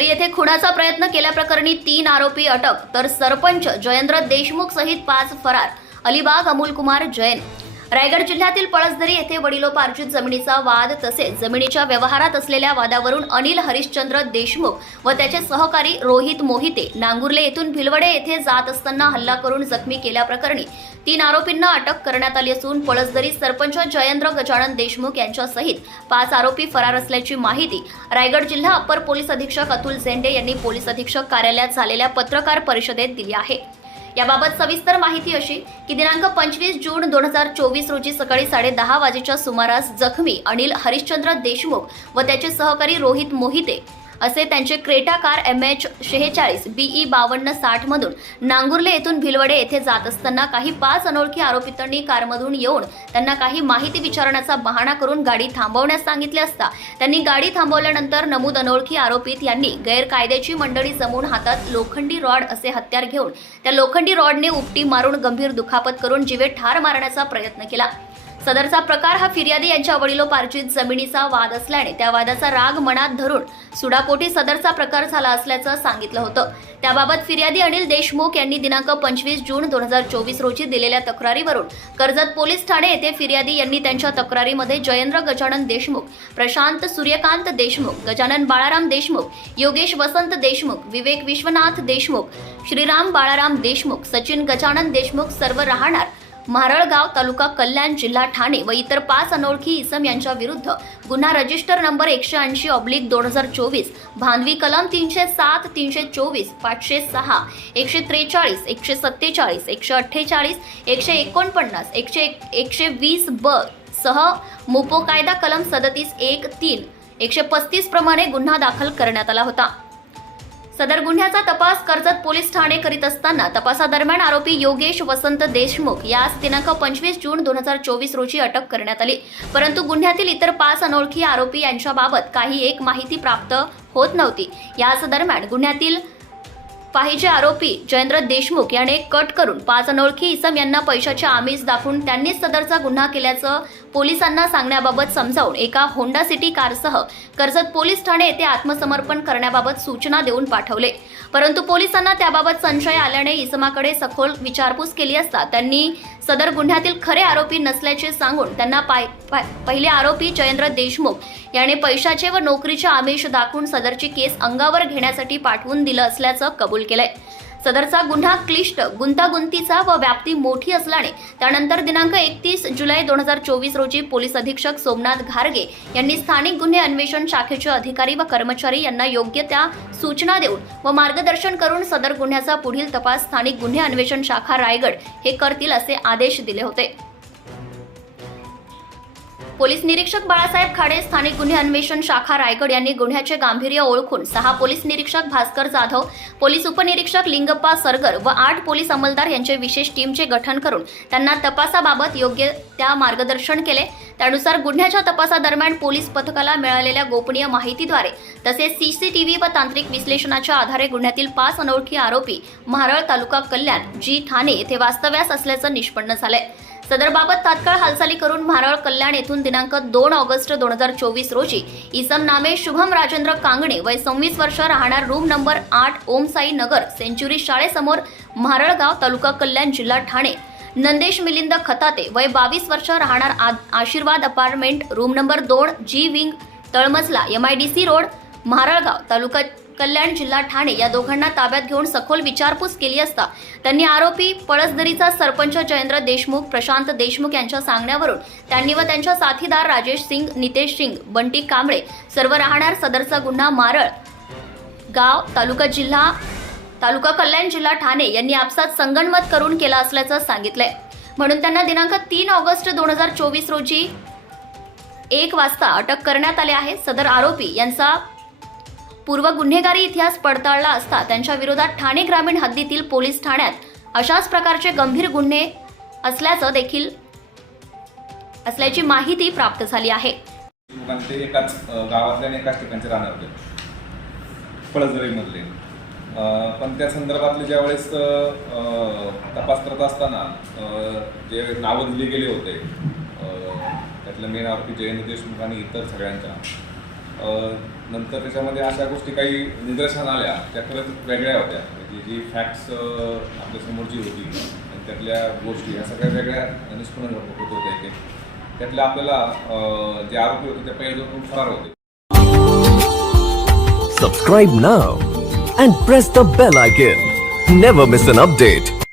येथे खुनाचा प्रयत्न केल्याप्रकरणी तीन आरोपी अटक तर सरपंच जयेंद्र देशमुख सहित पाच फरार अलिबाग अमोल कुमार जैन. रायगड जिल्ह्यातील पळसदरी येथे वडिलोपार्जित जमिनीचा वाद तसेच जमिनीच्या व्यवहारात असलेल्या वादावरून अनिल हरिश्चंद्र देशमुख व त्याचे सहकारी रोहित मोहिते नांगुर्ले येथून भिलवडे येथे जात असताना हल्ला करून जखमी केल्याप्रकरणी तीन आरोपींना अटक करण्यात आली असून पळसदरी सरपंच जयेंद्र गजानन देशमुख यांच्यासहित पाच आरोपी फरार असल्याची माहिती रायगड जिल्हा अप्पर पोलीस अधीक्षक अतुल झेंडे यांनी पोलीस अधीक्षक कार्यालयात झालेल्या पत्रकार परिषदेत दिली आहे. याबाबत सविस्तर माहिती अशी की दिनांक पंचवीस जून दोन हजार चोवीस रोजी सकाळी साडे दहा वाजेच्या सुमारास जखमी अनिल हरिश्चंद्र देशमुख व त्याचे सहकारी रोहित मोहिते असे त्यांचे क्रेटा कार एम एच शेहेचाळीस बीई बावन्न साठ मधून नांगुर्ले येथून भिलवडे येथे जात असताना काही पाच अनोळखी आरोपितांनी कारमधून येऊन त्यांना काही माहिती विचारण्याचा बहाणा करून गाडी थांबवण्यास सांगितले असता त्यांनी गाडी थांबवल्यानंतर नमूद अनोळखी आरोपित यांनी गैरकायद्याची मंडळी जमून हातात लोखंडी रॉड असे हत्यार घेऊन त्या लोखंडी रॉडने उपटी मारून गंभीर दुखापत करून जिवे ठार मारण्याचा प्रयत्न केला. सदरचा प्रकार हा फिर्यादी यांच्या वडिलोपार्जित जमिनीचा वाद असल्याने त्या वादाचा राग मनात धरून सुडापोटी सदरचा प्रकार झाला असल्याचं सांगितलं होतं. त्याबाबत फिर्यादी अनिल देशमुख यांनी दिनांक पंचवीस जून दोन हजार चोवीस रोजी दिलेल्या तक्रारीवरून कर्जत पोलीस ठाणे येथे फिर्यादी यांनी त्यांच्या तक्रारीमध्ये जयेंद्र गजानन देशमुख प्रशांत सूर्यकांत देशमुख गजानन बाळाराम देशमुख योगेश वसंत देशमुख विवेक विश्वनाथ देशमुख श्रीराम बाळाराम देशमुख सचिन गजानन देशमुख सर्व राहणार म्हारळगाव तालुका कल्याण जिल्हा ठाणे व इतर पाच अनोळखी इसम यांच्या विरुद्ध गुन्हा रजिस्टर नंबर एकशे ऐंशी ऑब्लिक दोन हजार चोवीस भांडवी कलम तीनशे सात तीनशे चोवीस पाचशे सहा एकशे त्रेचाळीस एकशे सत्तेचाळीस एकशे अठ्ठेचाळीस एकशे एकोणपन्नास एकशे एक- एकशे वीस ब सह मुपो कायदा कलम सदतीस एक तीन एकशे पस्तीस प्रमाणे गुन्हा दाखल करण्यात आला होता. सदर गुन्ह्याचा तपास कर्जत पोलीस ठाणे करीत असताना तपासादरम्यान आरोपी योगेश वसंत देशमुख यास दिनांक पंचवीस जून दोन हजार चोवीस रोजी अटक करण्यात आली. परंतु गुन्ह्यातील इतर पाच अनोळखी आरोपी यांच्याबाबत काही एक माहिती प्राप्त होत नव्हती. याच दरम्यान गुन्ह्यातील पाहिजे आरोपी जयेंद्र देशमुख याने कट करून पाच अनोळखी इसम यांना पैशाचे आमिष दाखवून त्यांनीच सदरचा गुन्हा केल्याचं पोलिसांना सांगण्याबाबत समजावून एका होंडा सिटी कारसह कर्जत पोलीस ठाणे येथे आत्मसमर्पण करण्याबाबत सूचना देऊन पाठवले. परंतु पोलिसांना त्याबाबत संशय आल्याने इसमाकडे सखोल विचारपूस केली असता त्यांनी सदर गुन्ह्यातील खरे आरोपी नसल्याचे सांगून त्यांना पाय पाय- पहिले आरोपी जयेंद्र देशमुख याने पैशाचे व नोकरीचे आमिष दाखवून सदरची केस अंगावर घेण्यासाठी पाठवून दिलं असल्याचं कबूल केलंय. सदरचा गुन्हा क्लिष्ट गुंतागुंतीचा व व्याप्ती मोठी असल्याने त्यानंतर दिनांक एकतीस जुलै दोन हजार चोवीस रोजी पोलीस अधीक्षक सोमनाथ घारगे यांनी स्थानिक गुन्हे अन्वेषण शाखेचे अधिकारी व कर्मचारी यांना योग्य त्या सूचना देऊन व मार्गदर्शन करून सदर गुन्ह्याचा पुढील तपास स्थानिक गुन्हे अन्वेषण शाखा रायगड हे करतील असे आदेश दिले होते. पोलीस निरीक्षक बाळासाहेब खाडे स्थानिक गुन्हे अन्वेषण शाखा रायगड यांनी गुन्ह्याचे गांभीर्य ओळखून सहा पोलीस निरीक्षक भास्कर जाधव पोलीस उपनिरीक्षक लिंगप्पा सरगर व आठ पोलीस अंमलदार यांचे विशेष टीमचे गठन करून त्यांना तपासाबाबत योग्य त्या मार्गदर्शन केले. त्यानुसार गुन्ह्याच्या तपासादरम्यान पोलीस पथकाला मिळालेल्या गोपनीय माहितीद्वारे तसेच सीसीटीव्ही व तांत्रिक विश्लेषणाच्या आधारे गुन्ह्यातील पाच अनोळखी आरोपी महाराळ तालुका कल्याण जी ठाणे येथे वास्तव्यास असल्याचं निष्पन्न झालंय. सदरबाबत तात्काळ हालचाली करून म्हारळ कल्याण येथून दिनांक दोन ऑगस्ट दोन हजार चोवीस रोजी इसम नामे शुभम राजेंद्र कांगणे वय सव्वीस वर्ष राहणार रूम नंबर आठ ओमसाई नगर सेंच्युरी शाळेसमोर म्हारळगाव तालुका कल्याण जिल्हा ठाणे. नंदेश मिलिंद खताते वय बावीस वर्ष राहणार आ- आशीर्वाद अपार्टमेंट रूम नंबर दोन जी विंग तळमजला M I D C road Mharalgaon taluka Kalyan जिल्हा ठाणे या दोघांना ताब्यात घेऊन सखोल विचारपूस केली असता त्यांनी आरोपी पळसदरीचा सरपंच जयेंद्र देशमुख प्रशांत देशमुख यांच्या सांगण्यावरून त्यांनी व त्यांच्या साथीदार राजेश सिंग नितेश सिंग बंटी कांबळे सर्व राहणार सदरचा गुन्हा मारळ गाव तालुका जिल्हा तालुका कल्याण जिल्हा ठाणे यांनी आपसात संगणमत करून केला असल्याचं सांगितलंय. म्हणून त्यांना दिनांक तीन ऑगस्ट दोन हजार चोवीस रोजी एक वाजता अटक करण्यात आले आहे. सदर आरोपी यांचा पूर्व गुन्हेगारी इतिहास पडताळला असता त्यांच्या विरोधात ठाणे ग्रामीण हद्दीतील पोलीस ठाण्यात अशाच प्रकारचे गंभीर गुन्हे असल्याचं देखील असल्याची माहिती प्राप्त झाली आहे. ते एकाच गावातल्या एकाच ठिकाणचे राहणार होते. पळसदरीमधले. पण त्या संदर्भातले ज्यावेळेस अ, तपास करत असताना जे नावं दिले गेले होते अ, त्यातले मेन आरोपी जयंत देशमुख आणि इतर सगळ्यांच्या नंतर त्याच्यामध्ये अशा गोष्टी काही निदर्शन आल्या त्या खरंच वेगळ्या होत्या म्हणजे जी फॅक्ट्स आपल्यासमोर जी होती आणि त्यातल्या गोष्टी ह्या सगळ्या वेगळ्या निष्पन्न होत होत्या इथे त्यातल्या आपल्याला जे आरोपी होते ते पहिले दोन फरार होते Subscribe now and press the bell icon. Never miss an update.